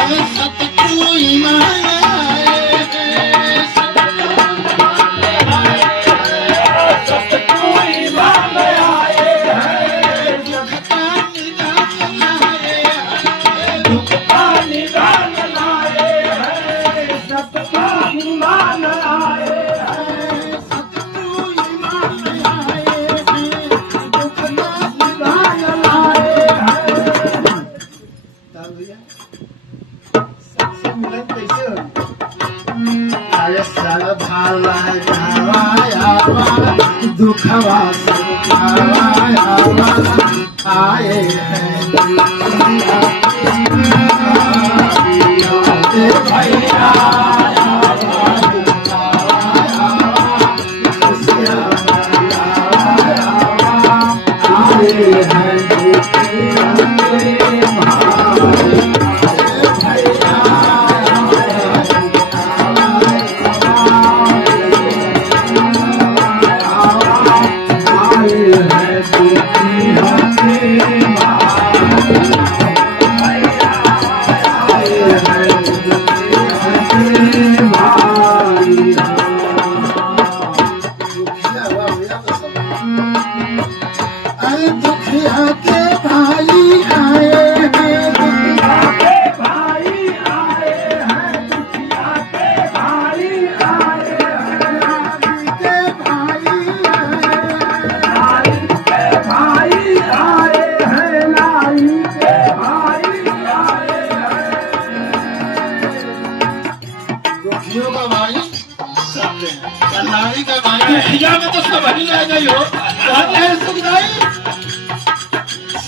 अरे सतगुरु ईमान दुखवा आए हैं भैया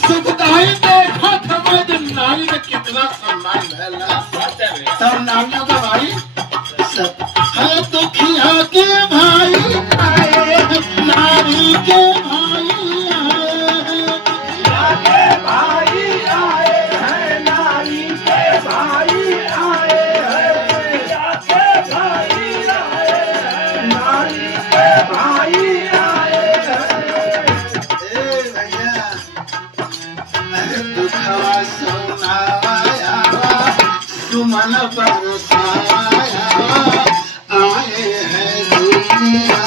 सुखदाई देखो थमद नारी में कितना सम्मान है सब नारियों का भाई है दुखिया के भाई आए नारी के भाई आए नारी के भाई आए नारी के भाई मन बरसाया आए हैं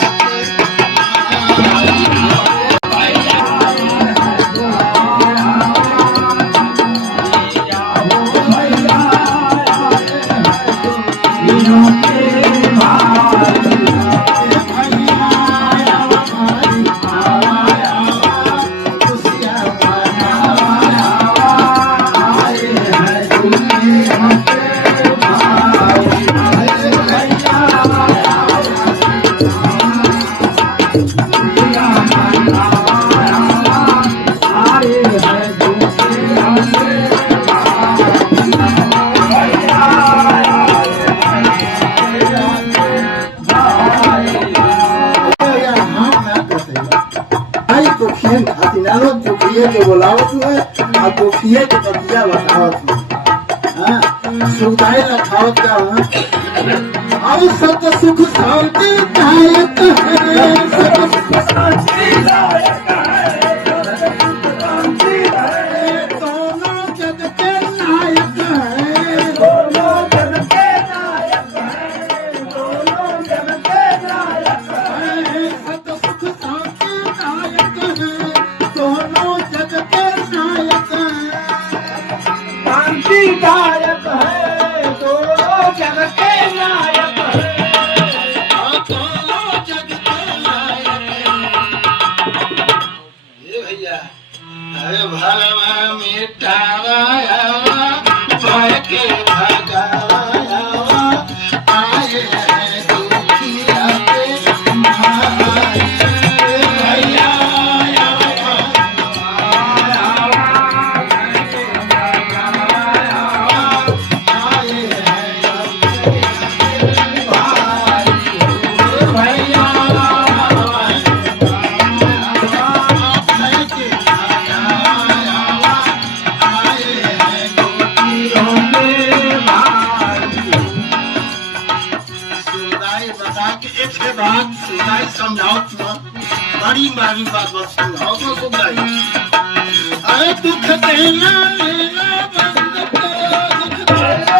दुनिया के बोलावत हुए और दुखिए के बतिया बतावत हुए सुखदाई रखावत का और सत सुख शांति दायक है सत सुख शांति दायक है दोनों जग के नायक है दोनों जग के नायक है दोनों जग के नायक है सत सुख शांति दायक है दोनों जग के नायक शांति दायक है दोनों जग के नायक है दोनों जग के नायक ये भैया अरे भरवा मिटावाया भय के भगावाया आए हैं दुखिया के भाई भैया समझाओ बड़ी मारी बात समझाओ तो सुधाई अरे दुख देना लेना बंद करो दुख देना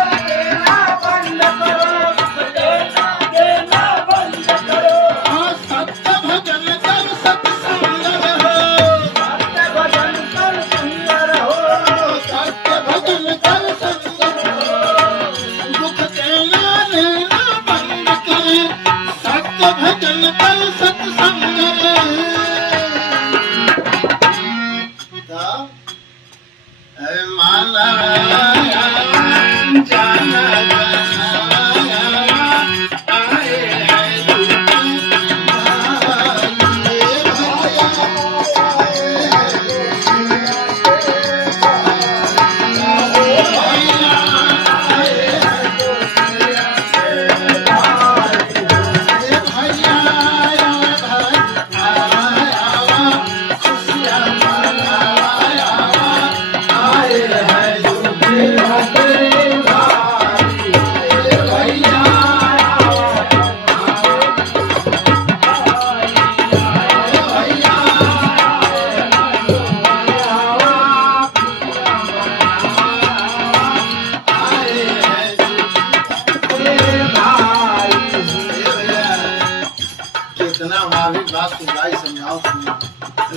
बात सुनाई समझाओ।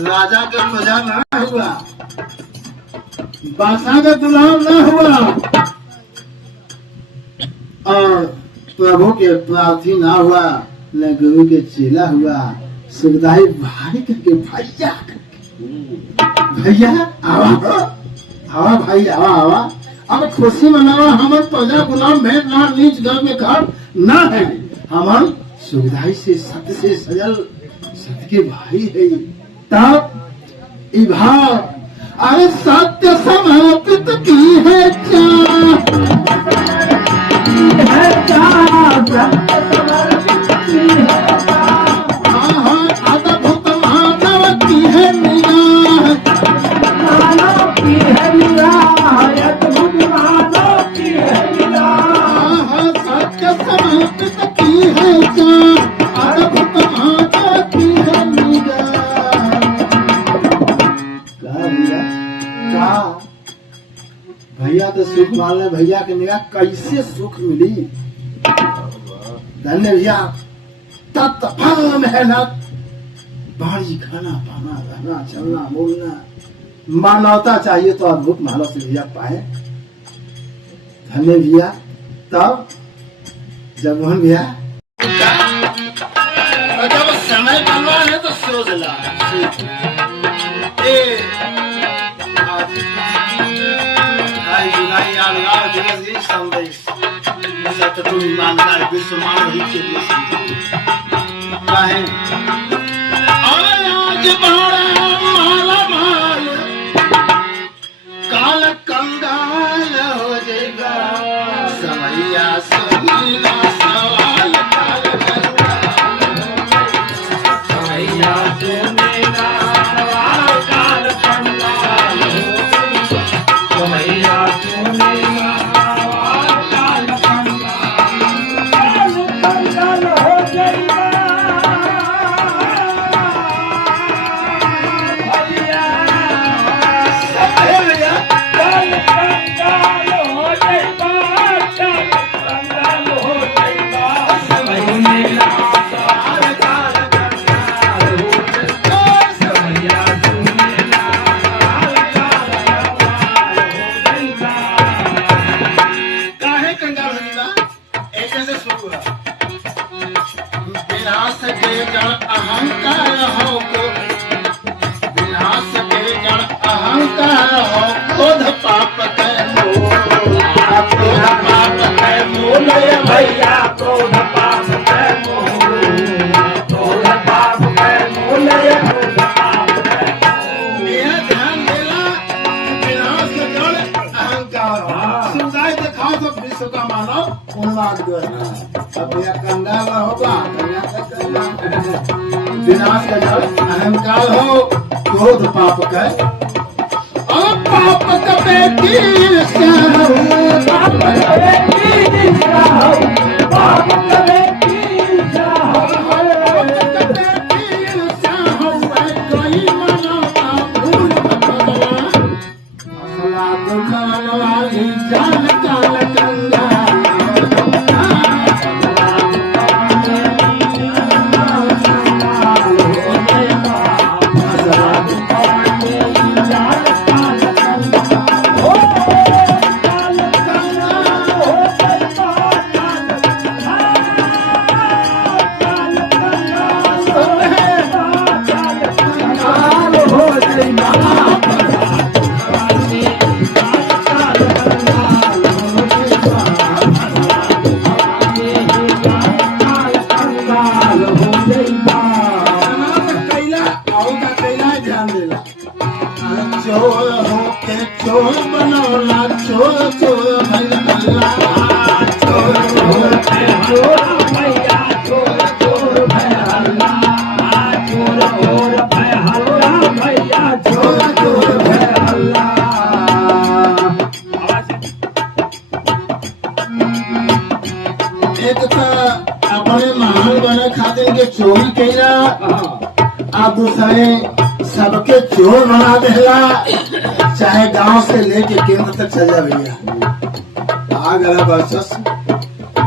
राजा का मजा ना हुआ, बादशाह का गुलाम ना हुआ और प्रभु के प्रार्थी ना हुआ, न गुरु के चेला हुआ। सुखदाई भाई करके भैया भैया आवा आवा भाई आवा आवा, अब खुशी मनावा। हमर प्रजा गुलाम भेंट ना नीच घर में घर ना है, हमर सुखदाई से सत्य से सजल सत्य के भाई है। तब ई भाव अरे सत्य समर्पित की है अद्भुत मानव की है निगाह, मानव की है निगाह, अद्भुत मानव की है निगाह। सत्य समर्पित की है अद्भुत मानव की है निगाह। क्या भैया तो सुख मान ले, भैया के निगाह कैसे सुख मिली। धन्य भैया तत्फल मेहनत, बाड़ी खाना पाना रहना चलना बोलना, मानवता चाहिए तो अद्भुत मानव से भैया पाए। धन्य भैया तब जब मोहन भैया जब समय बनवा है तो सोच ला जुलाई यादगार दिवस ही संदेश सततुल ईमानदार विश्व मानव हित के लिए काहे और आज बड़ा माला माल काल कंगाल हो जाएगा, समैया सुनीला सवाल काल कंगाल, समैया सुनीला सवाल काल कंगाल हो जाएगा, समैया सुनीला सवाल काल कंगाल हो जाएगा। विनाश के जड़ अहंकार हो को, विनाश के जड़ अहंकार हो, क्रोध पाप के मूल, क्रोध पाप के मूल भैया, क्रोध पाप के मूल, क्रोध पाप के मूल, क्रोध पाप के मूल। यह ध्यान देना विनाश के जड़ अहंकार हो। सुनाई दिखाओ तो विश्व का मानव उन्माद जो है अब यह कंगाल होगा, विनाश का जड़ अहंकार हो, क्रोध पाप का और पाप का बेटी पाप का बेटी पाप का बेटी कोई मनवा भूल वाली जान काल कंगा चोर बनौला चोर चोर भैया चोर चोर भैया चोर चोर भैया चोर चोर भैया चोर चोर भैया। एक तो अपने महान बने खातिर के चोरी कैला, आप दूसरे सबके चोर बना देला, चाहे गांव से लेके केंद्र तक चल जा भैया। आ गया बरसस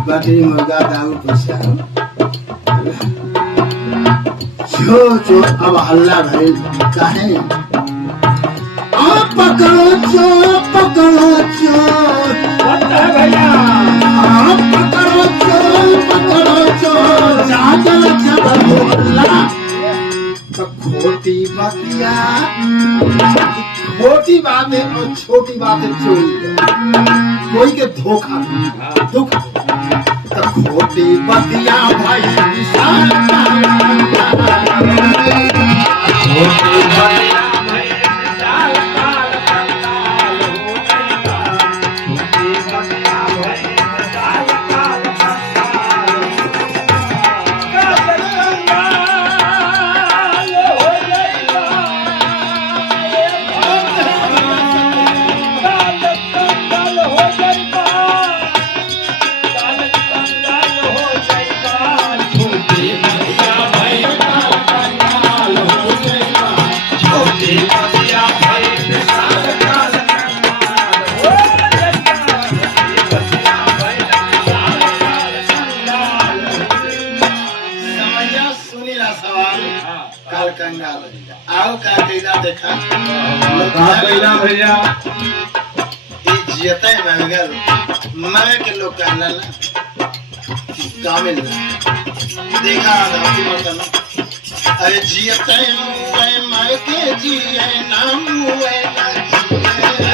बकरी मुर्गा दारू पैसा जो जो अब हल्ला भइल काहे आप पकड़ो चोर भैया आप पकड़ो चोर जागल जब मोहल्ला तो खोटी बातिया छोटी बात है और छोटी बात है चोरी कोई के धोखा दुख तो खोटी बातिया भाई विशाल आओ का कैला देखा भैया जियते महंगल मरे के लोग कहला ना कामिल देखा आदमी मतलब अरे जियते मुए मर के जिए नाम मुए ना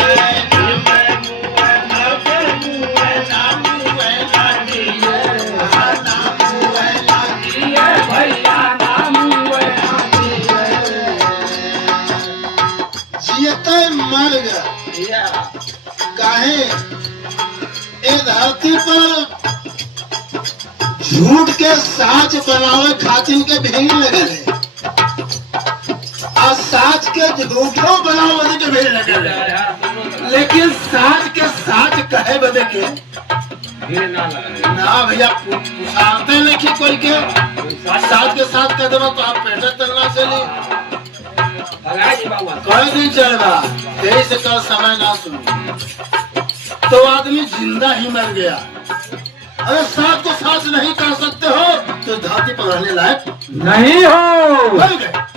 मर गया काहे ए धरती पर झूठ के साच बनावे खातिर के भीड़ लगल है और साच के झूठो बनावे के भीड़ लगल है लेकिन साच के साच कहे बदे के ना भैया पुसारते नहीं कोई के साच के साथ कह देवा तो आप पेटे तलना चली कई दिन चलेगा यही से कल समय ना सुनो तो आदमी जिंदा ही मर गया अरे साथ को साथ नहीं कर सकते हो तो धरती पर रहने लायक नहीं हो मर गए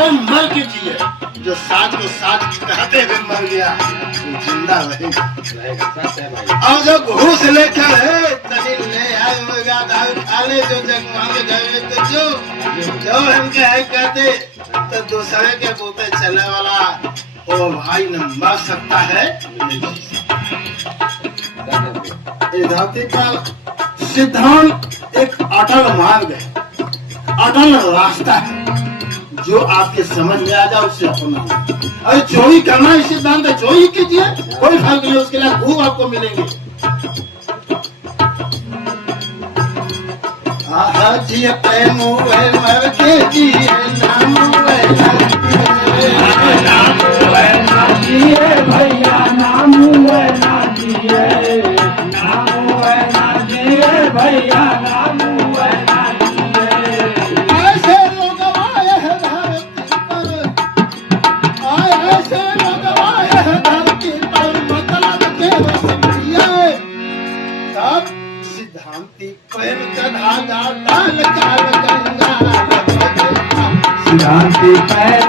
और मर के जिए जो साथ को साथ कहते हुए मर गया वो जिंदा रहेगा और जो घूस लेकर है तभी ले आए मुर्गा दाल खा ले जो जगमान के घर में तो जो हम कहे कहते तो दूसरे के बूते चलने वाला ओ भाई न मर सकता है धरती पर सिद्धांत एक अटल मार्ग है अटल रास्ता है जो आपके समझ में आ जाए उससे अपना अरे चोरी करना ही सिद्धांत है चोरी कीजिए कोई फर्क नहीं उसके लिए खूब आपको मिलेंगे जियते मुए मर के जिए नाम भैया नाम भैया नाम ऐसे लोग आए हैं धरती पर ऐसे लोग आए हैं धरती पर मतलब के वसीले तब सिद्धांति प्रेम का धागा डाल काल गंगा सिद्धांति पैर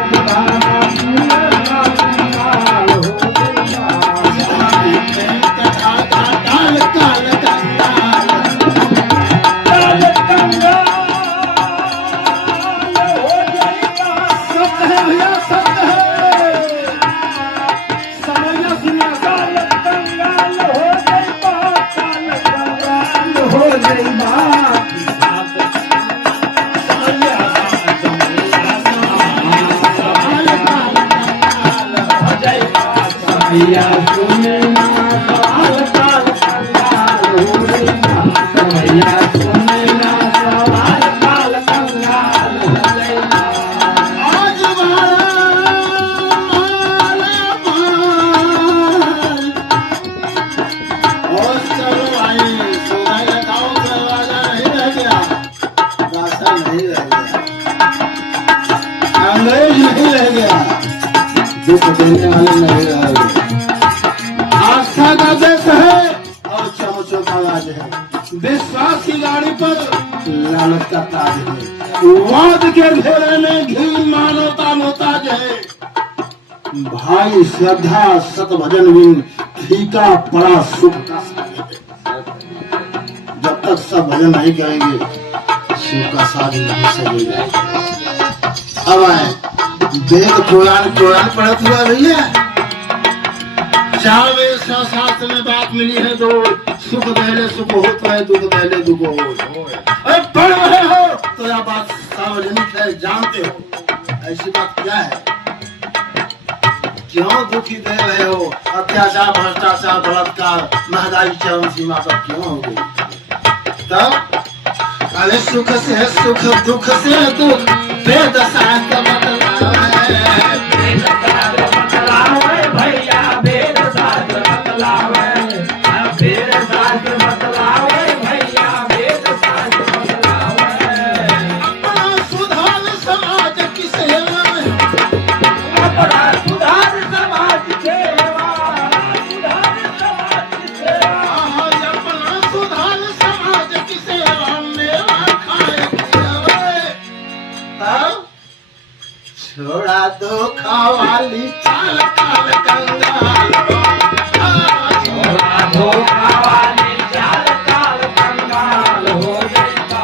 भैया सुने ना सवाल काल कंगाल हो रे भैया सुने ना सवाल काल कंगाल हो रे आज और चलो भाई सुनाई लगाओ दरवाजा नहीं रह गया रास्ता नहीं रह गया अंग्रेज नहीं रह गया दुख देने वाले नहीं रह गए आस्था का देश है और चमचों का राज है विश्वास की गाड़ी पर लालच का ताज है वाद के घेरे में घी मानवता मोहताज है। भाई श्रद्धा सत भजन बिन फीका पड़ा सुख का सागर है। जब तक सब भजन नहीं करेंगे सुख का साथ नहीं सजेगा। अब आए वेद पुराण पढ़त हुआ भैया। 4 वेद शास्त्र में बात मिली है दो, सुख पहले सुख होता है, दुख पहले दुख हो। अरे पढ़ रहे हो तो यह बात सार्वजनिक है, जानते हो। ऐसी बात क्या है? क्यों दुखी दे रहे हो? अत्याचार, भ्रष्टाचार, बलात्कार, महंगाई चरम सीमा पर क्यों हो गई? तब अरे सुख से सुख, दुख से दुख, वेद शास्त्र बतलावे भैया, वेद शास्त्र बतलावे, वेद शास्त्र बतलावे भैया, वेद शास्त्र बतलावे। अपना सुधार समाज की सेवा में, अपना सुधार समाज की सेवा, सुधार समाज की सेवा। अपना सुधार समाज की सेवा में खाए तब छोड़ा धोखा वाली चाल काल कंगाल, छोड़ा धोखा वाली चाल काल कंगाल हो जाएगा,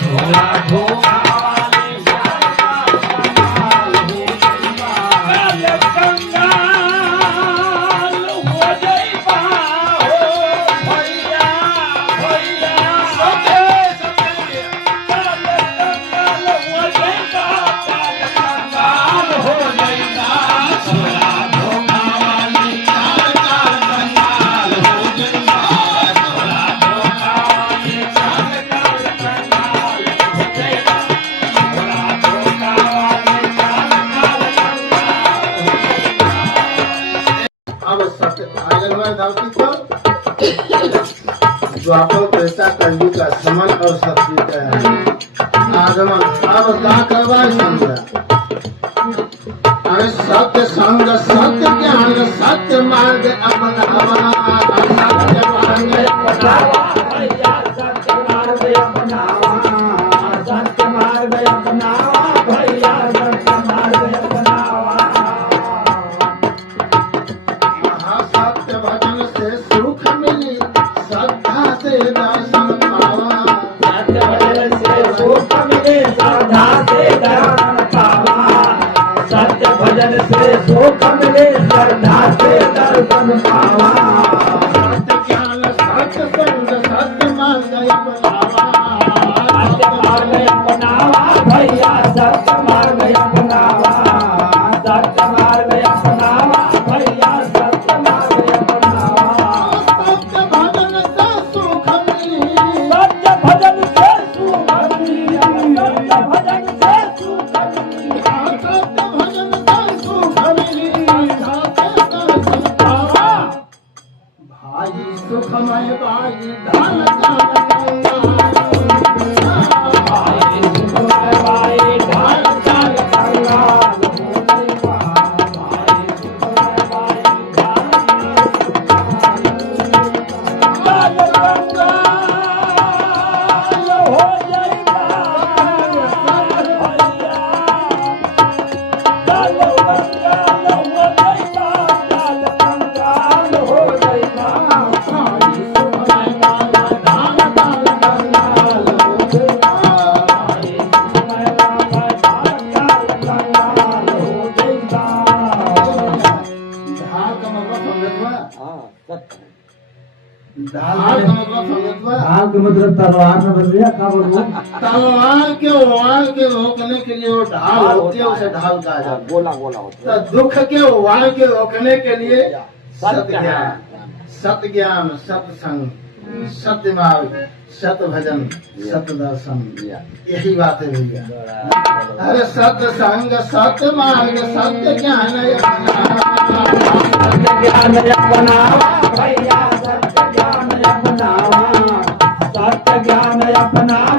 छोड़ा धोखा वाली चाल काल कंगाल हो जाएगा, कंगाल हो जाएगा हो भैया, भैया सचे सचे कंगाल हो जाएगा, कंगाल हो जाएगा, छोड़ा धोखा वाली चाल काल कंगाल हो जाएगा, छोड़ा धोखा वाली चाल काल कंगाल हो जाएगा, छोड़ा धोखा वाली चाल काल कंगाल हो जाएगा। अब सत्य आगनवार धावती को जो आपको पैसा करने का समन और सत्य का है आगमन। अब क्या करवाए समझा? अरे सत्य संग, सत्य ज्ञान, सत्य मार्ग अपनावा, सत्य मार्ग अपनावा भैया, सत्य मार्ग अपनावा, सत्य मार्ग अपनावा भैया, सत्य मार्ग अपनावा। महासत्य भजन से सुख मिली, श्रद्धा से दर्शन पावा, सत्य भजन से सुख मिले, श्रद्धा से दर्शन पावा, सत्य भजन से सुख मिले, श्रद्धा से दर्शन पावा। सत्य ज्ञान, सत्य संग, सत्य मार्ग अपनावा, सत्य मार्ग अपनावा भैया, सत्य मार्ग अपनावा, सत्य मार्ग अपनावा भैया, सत्य मार्ग अपनावा। सत्य भजन से सुख मिली, सत्य भजन से सुख मिली, सत्य भजन से सुख मिली, सत्य भजन से सुख मिली, सत्य दर्शन पावा। भाई सुखमय भाई धन भाई सुखमय भाई ढाल चाल कंगाल हो जाएगा, भाई सुखमय भाई ढाल चाल कंगाल हो जाएगा भैया, लाल कंगाल हो जाएगा, लाल कंगाल हो जाएगा, भाई सुखमय भाई ढाल चाल कंगाल हो जाएगा, भाई सुखमय भाई ढाल चाल कंगाल हो जाएगा। ढाल का मतलब समझतवा? हाँ, ढाल का मतलब समझतवा? ढाल के मतलब तलवार में बन गया, क्या बोलूं? तलवार के वार के रोकने के लिए वो ढाल होती है, उसे ढाल कहा जाता है। गोला गोला होता है। तो दुख के वार के रोकने के लिए सत्य ज्ञान, ज्ञान। सत्य ज्ञान, सत्य संग, सत्य मार्ग, सत्य भजन, सत्य दर्शन, यही बात है भैया। अरे सत्य संग, सत्य मार्ग, सत्य ज्ञान सत्य ज्ञान अपनावा भैया, सत्य ज्ञान अपनावा, सत्य ज्ञान अपनावा